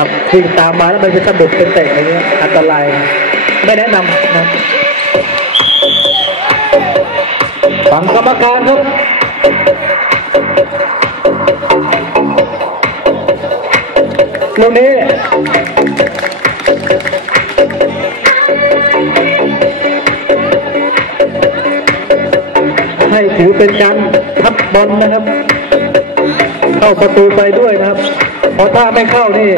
นะครับวิ่งตามมาแล้วมันเป็นสะดุดเป็นเตะอะไรเงี้ยอันตรายไม่แนะนำนะฟังกรรมการครับลูกนี้ให้ถือเป็นการทับบอลนะครับ เข้าประตูไปด้วยนะครับ ราะถ้าไม่เข้านี่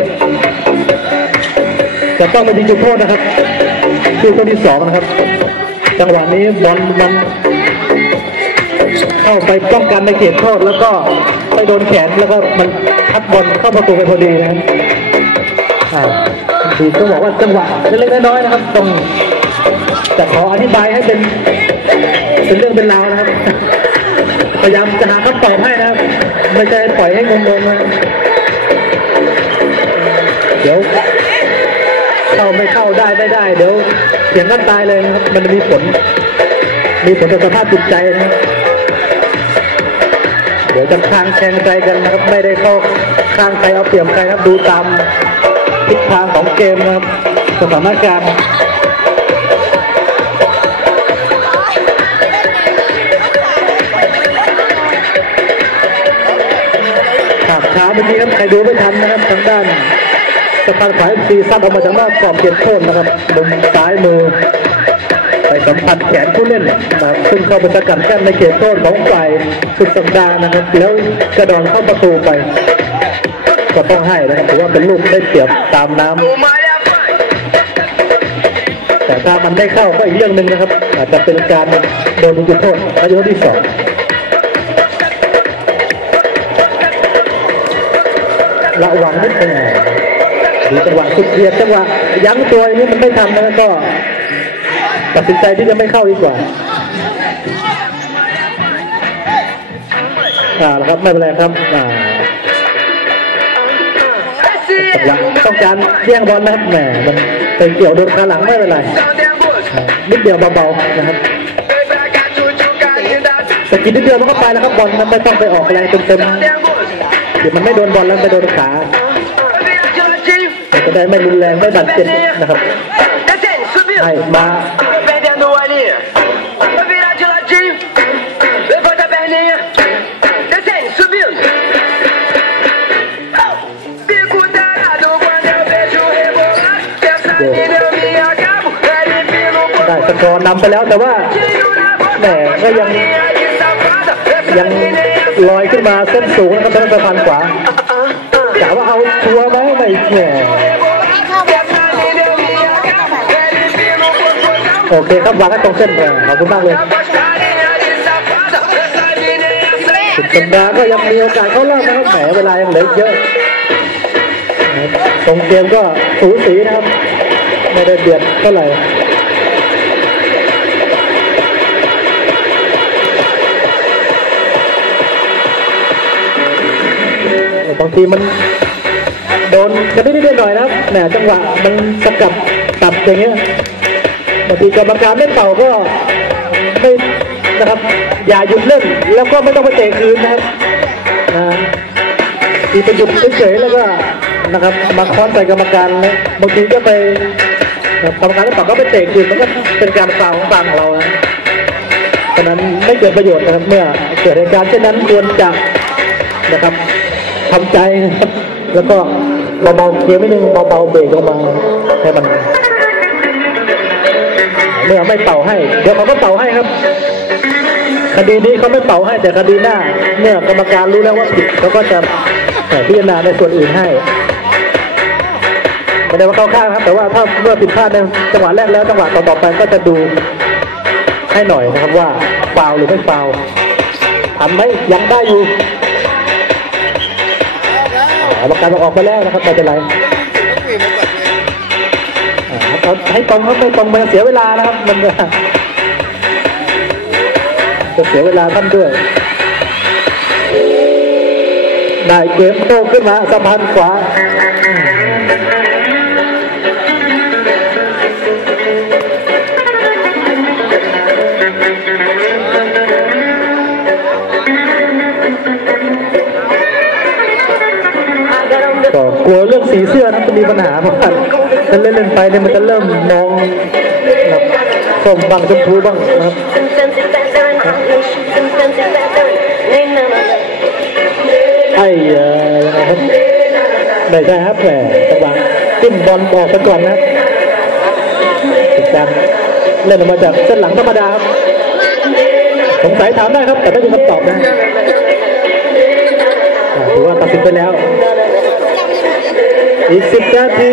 จะต้องไปยิงจุดโทษนะครับลูกที่สองนะครับ จังหวะนี้บอลมันเข้าไปป้องกันในเขตโทษแล้วก็ไปโดนแขนแล้วก็มันทับบอลเข้าประตูไปพอดีนะครับอ่าดีต้องบอกว่าจังหวะเล็กๆน้อยๆนะครับต้องจะขออธิบายให้เป็นเป็นเรื่องเป็นราวนะครับ พยายามจะหาคำตอบให้นะครับ ไม่ใช่ปล่อยให้งงๆนะ เดี๋ยวเข้าไม่เข้าได้ไม่ได้ เดี๋ยวเสียงกันตายเลยนะครับ มันมีผล มีผลต่อสภาพจิตใจนะครับเดี๋ยวจะคลางแข่งใจกันนะครับไม่ได้เข้าข้างใครเอาเปรียบใครครับดูตามทิศทางของเกมนะครับสถานการณ์ครับช้าเมื่อกี้ครับใครดูไม่ทันนะครับทางด้าน สะพานขวาซีซัดออกมาจากนอกกรอบเขตโทษนะครับมุมซ้ายมือ ไปสัมผัสแขนผู้เล่นนะครับซึ่งเข้าไปสกัดกั้นในเขตโทษของฝ่ายสุดสัปดาห์นะครับ แล้วกระดอนเข้าประตูไป ก็ต้องให้นะครับถือว่าเป็นลูกได้เปรียบตามน้ำแต่ถ้ามันได้เข้าก็อีกเรื่องหนึ่งนะครับ อาจจะเป็นการโดนจุดโทษอายุที่สองระวังนิดหนึง ดูจังหวะสุดเพียดจังหวะยั้งตัวอย่างนี้มันไม่ทำนะก็ตัดสินใจที่จะไม่เข้าดีกว่าอ่าแล้วครับไม่เป็นไรครับอ่าจังหวะต้องการแย่งบอลนะครับแหมมันไปเกี่ยวโดนขาหลังไม่เป็นไรนิดเดียวเบาๆนะครับสกิดนิดเดียวมันก็ไปแล้วครับบอลมันไม่ต้องไปออกแรงเต็มๆเดี๋ยวมันไม่โดนบอลแล้วไปโดนขา จะได้ไม่รุนแรงไม่บาดเจ็บนะครับ Descende, subiu. ให้มา Tô perdendo a linha. Vou virar de ladinho. Levanta a perninha. Descende, subiu. Fico danado quando eu vejo rebolar. Pensa que eu me acabo. Ele pino ได้สกอร์นำไปแล้วแต่ว่า pouquinho na boca. Né, vai, Yang. Linha de safada. Essa ยัง menina é ลอยขึ้นมาเส้นสูงนะครับทางสะพานขวา Ele pino pouquinho. โอเคครับวางให้ตรงเส้นไปขอบคุณมากเลย Aposta linha de safada. Essa menina é สุดสัปดาห์ก็ยังมีโอกาสเข้ารอบนะครับแหมเวลายังเหลืออีกเยอะตรงเกมก็สูสีนะครับ ไม่ได้เบียดเท่าไหร่บางทีมัน โดนกระดิ่งนิดหน่อยนะแหมจังหวะมันสกัดตัดอย่างเงี้ยบางทีกรรมการเล่นเป่าก็ไม่นะครับ อย่าหยุดเล่นแล้วก็ไม่ต้องไปเตะคืนนะครับอีไปหยุดเฉยๆแล้วก็นะครับมาค้อนใส่กรรมการแล้วบางทีก็ไปกรรมการเล่นเป่าก็ไปเตะคืนมันก็เป็นการฟาวของฟังของเรานะฉะนั้นไม่เกิดประโยชน์นะครับเมื่อเกิดเหตุการณ์เช่นนั้นควรจะนะครับทำใจนะครับแล้วก็ เบาๆเกียร์ไม่นึงเบาๆเบรกลงมาให้มันเมื่อไม่เป่าให้ เดี๋ยวเขาก็เป่าให้ครับ คดีนี้เขาไม่เป่าให้แต่คดีหน้าเมื่อกรรมการรู้แล้วว่าผิดเขาก็จะพิจารณาในส่วนอื่นให้ไม่ได้ว่าเข้าข้างนะครับ แต่ว่าถ้าเมื่อผิดพลาดในจังหวะแรกแล้วจังหวะต่อๆไปก็จะดูให้หน่อยนะครับว่าฟาวหรือไม่ฟาวทำไหมยังได้อยู่ กรรมการอออกไปแล้วนะครับไม่เป็นไรให้ตรงครับไม่ตรงมันเสียเวลานะครับ มันจะเสียเวลาท่านด้วยได้เกมโต้ขึ้นมาสะพานขวา กลัวเรื่องสีเสื้อนะจะมีปัญหาเพราะว่าเล่นเล่นๆไปเนี่ยมันจะเริ่มมองแบบส้มบ้างชมพูบ้างนะครับไอ้เอ่อครับไม่ใช่ครับแหมจังหวะจิ้มบอลออกไปก่อนนะครับการเล่นออกมาจากเส้นหลังธรรมดาครับสงสัยถามได้ครับ แต่ไม่มีคำตอบนะถือว่าตัดสินไปแล้ว อีกสิบนาที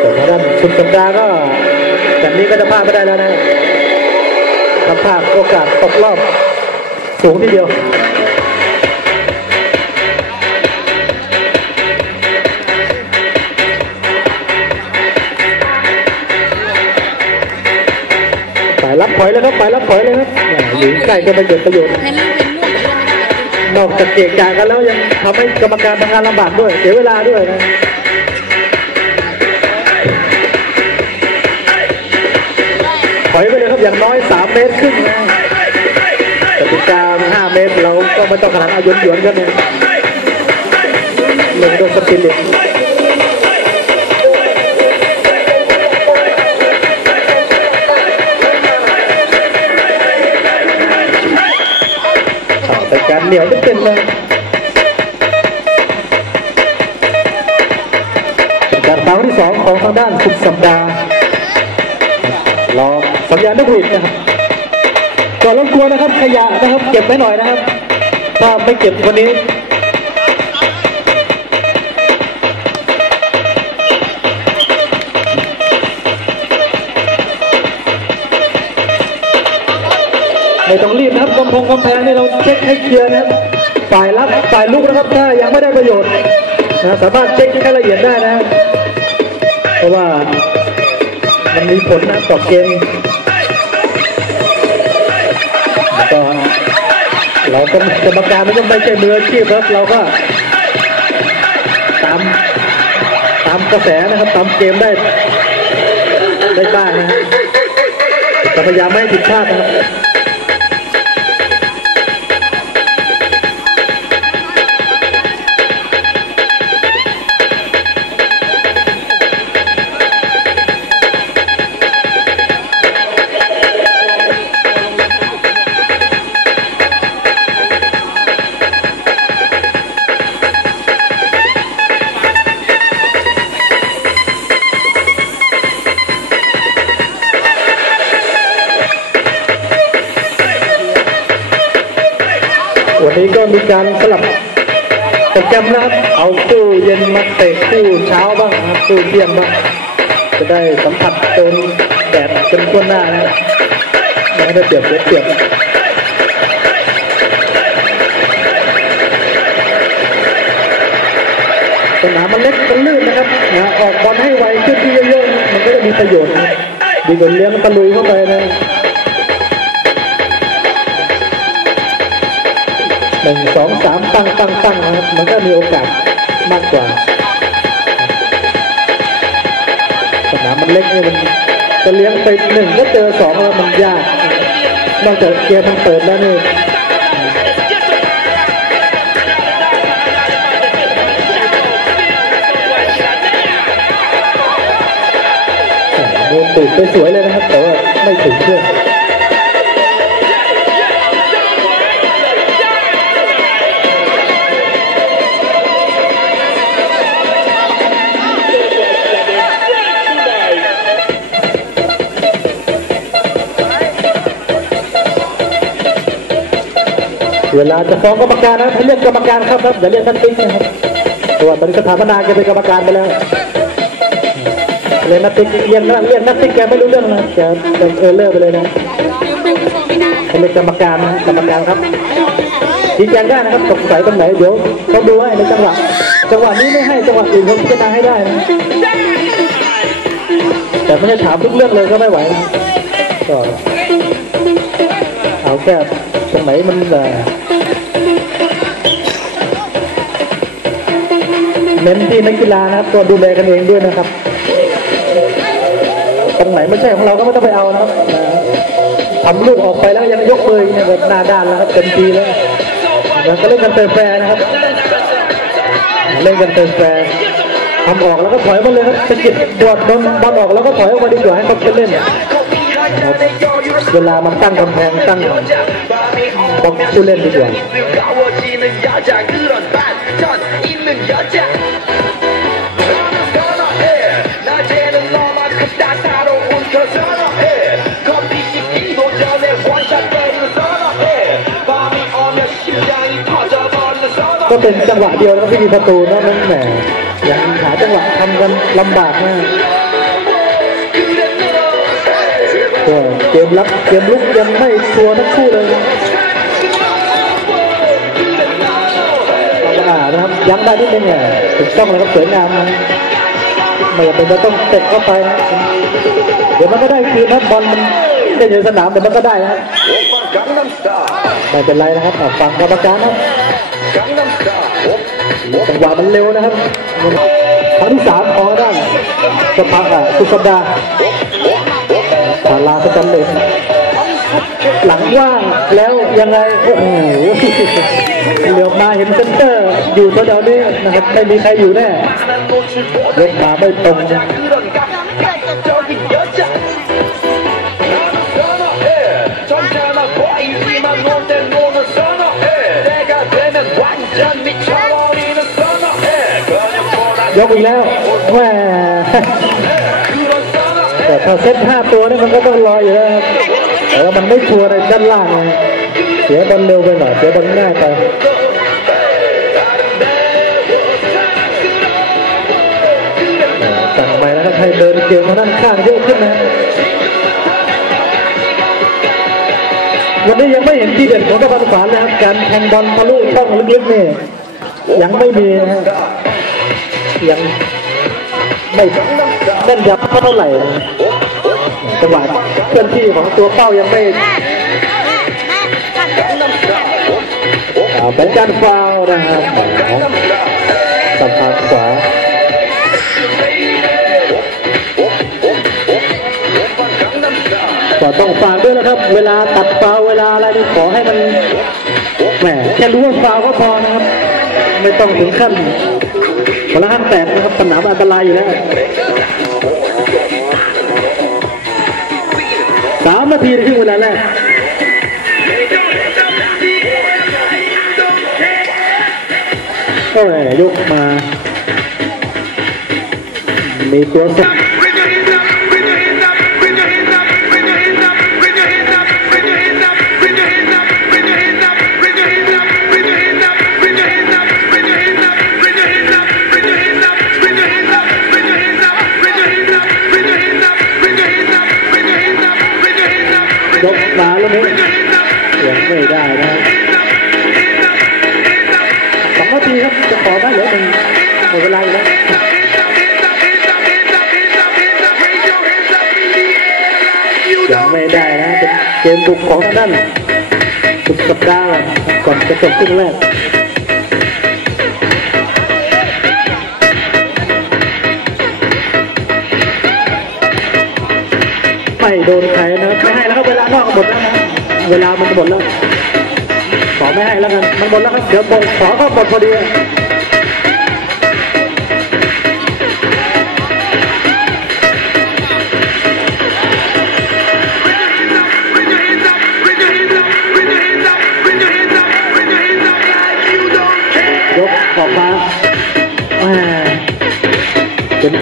แต่ทาด้านสุดสัปดาห์ก็จากนี้ก็จะพลาดไม่ได้แล้วนะถ้าพลาดโอกาสตกรอบสูงทีเดียวสายรับถอยเลยครับสายรับถอยเลยครับหญิงใกล้ก็ประโยชน์ประโยชน์ นอกจากเกะกะกันแล้วยังทำให้กรรมการทำงานลำบากด้วย เสียเวลาด้วยนะถอยไปเลยครับอย่างน้อย3เมตรครึ่งนะกติกา5เมตรเราก็ไม่ต้องขนาดเอาหยวนๆกันเนี่ยลงด้วยสปิริต เหนียวไม่เป็นเลยจาการฟาที่สองของทางด้านสุดสัปดาห์รอสัญญาณนักบิดนะครับก่อนรบกวนนะครับขยะนะครับ เก็บไว้หน่อยนะครับ ถ้าไม่เก็บวันนี้ำพงกำแพงนี่เราเช็คให้เคลียร์นะฝ่ายรับฝ่ายลุกนะครับถ้ายังไม่ได้ประโยชน์นะสามารถเช็คให้ละเอียดได้นะ เพราะว่ามันมีผลนะต่อเกมแล้วก็เราก็กรรมการมันก็ไม่ใช่มืออาชีพครับ เราก็ตามตามกระแสนะครับตามเกมได้ได้บ้างนะแต่พยายามไม่ให้ผิดพลาดนะครับ ปรแกรมนะครับ เอาคู่เย็นมาเตะคู่เช้าบ้างนะครับคู่เที่ยงบ้างจะได้สัมผัสโดนแดดเป็นทั่วหน้านะครับไม่ได้เปรียบเสียเปรียบสนามมันเล็กมันลื่นนะครับนะออกบอลให้ไวขึ้นที่เยอะๆมันก็จะมีประโยชน์นะดีกว่าเลี้ยงตะลุยเข้าไปนะ หนึ่งสองสามตั้งตั้งตั้งนะครับมันก็มีโอกาสมากกว่า สนามมันเล็กเนี่ยมันจะเลี้ยงไปหนึ่งก็เจอสองแล้วมันยาก นอกจากเกมมันเปิดแล้วนี่มูนตูดไปสวยเลยนะครับแต่ว่าไม่ถึงเพื่อน เวลาจะฟ้องกรรมการนะให้เรียกกรรมการครับครับอย่าเรียกนักติ๊กนะครับเพราะว่าตอนนี้สถาปนาแกเป็นกรรมการไปแล้วเรียนนักติ๊กเรียนนะเรียนนักติ๊กแกไม่รู้เรื่องนะแกเป็นเออเลอร์ไปเลยนะให้เรียกกรรมการนะกรรมการครับชี้แจงได้นะครับสงสัยตรงไหนเดี๋ยวเขาดูให้ในจังหวะจังหวะนี้ไม่ให้จังหวะอื่นเขาพิจารณาให้ได้นะแต่ไม่ใช่ถามทุกเรื่องเลยก็ไม่ไหวนะก็เอาแค่ตรงไหนมัน เน้นที่นักกีฬานะครับ ตัวดูแลกันเองด้วยนะครับ ตรงไหนไม่ใช่ของเราก็ไม่ต้องไปเอานะครับทำลูกออกไปแล้วยังยกมือเนี่ยแบบหน้าด้านแล้วครับเต็มทีแล้วแล้วก็เล่นกันแฟร์นะครับ เล่นกันแฟร์ทำออกแล้วก็ถอยมาเลยครับสะกิดบวดบอลบอลออกแล้วก็ถอยออกมาดีกว่าให้เขาเล่นเวลามันตั้งกำแพงตั้งบล็อกผู้เล่นดีกว่า 가워지는 여자 그런 반전 있는 여자 선어해 낮에는 너만큼 따사로운 그 선어해 커피 식기도 전에 원샷 때리는 선어해 밤이 오면 심장이 터져버리는 선어 ก็เป็นจังหวะเดียวนะครับที่มีประตูนอกนั้นแหมยังหาจังหวะทำกันลำบากมากก็เกมรับเกมลุกยังไม่ชัวร์ทั้งคู่เลยอ่านะ ยังได้นิดนึงเนี่ยถูกต้องเลยครับสวยงามนไม่จำเป็นจะต้องเตะเข้าไปนะเดี๋ยวมันก็ได้คืนนะบอลมันเล่นอยู่สนามเดี๋ยวมันก็ได้นะไม่เป็นไรนะครับฟังกรรมการนะจังหวะมันเร็วนะครับครั้งที่สามของด้านสปาร์คสุดสัปดาห์พาลาสจันเลย ว่างแล้วยังไง โอ้โหเหลือมาเห็นเซนเตอร์ อยู่ตัวเดียวนี้นะครับไม่มีใครอยู่แน่เลยกขาไม่ตรงยกอีกแล้วแหมแต่ถ้าเซตห้าตัวนี่มันก็ต้องรออยู่แล้วครับ แต่ว่ามันไม่ชัวร์ในด้านล่างไงเสียบอลเร็วไปหน่อยเสียบอลง่ายไปสั่งไปแล้วครเดินเกมาด้านข้างเยอะขึ้นนะ วันนี้ยังไม่เห็นทีเด็ดของกบฏสารเลยครับ การแทงบอลทะลุช่องลึกๆนี่ยังไม่มีนะฮะยังไม่แน่นยำเท่าไหร่ จังหวะเคลื่อนที่ของตัวเป้ายังไม่อ่าเป็นการฟาวนะครับสัมภาขวาก็ต้องฝากด้วยนะครับ เวลาตัดฟาวเวลาอะไรนี่ขอให้มันแหมแค่รู้ว่าฟาวก็พอนะครับ ไม่ต้องถึงขั้นคนละขั้นแตกนะครับสนามอันตรายอยู่แล้ว สามนาทีในครึ่งเวลาแรกโอ้ยยกมา มีตัวสด เกมบุกของทางด้านสุดสัปดาห์ก่อนจะจบครึ่งแรกไม่โดนใครนะไม่ให้แล้วครับเวลานอกหมดแล้วนะเวลามันหมดแล้วขอไม่ให้แล้วกันมันหมดแล้วครับเดี๋ยวบอกขอก็หมดพอดี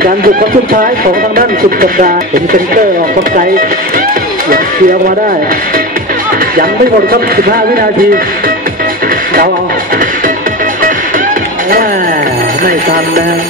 การบุกครั้งสุดท้ายของทางด้านสุดสัปดาห์เห็นเซนเตอร์ออกกับไกลยังเคลียร์มาได้ ยังไม่หมดครับ 15 วินาทีเดาเอาแหม่ไม่ทันนะ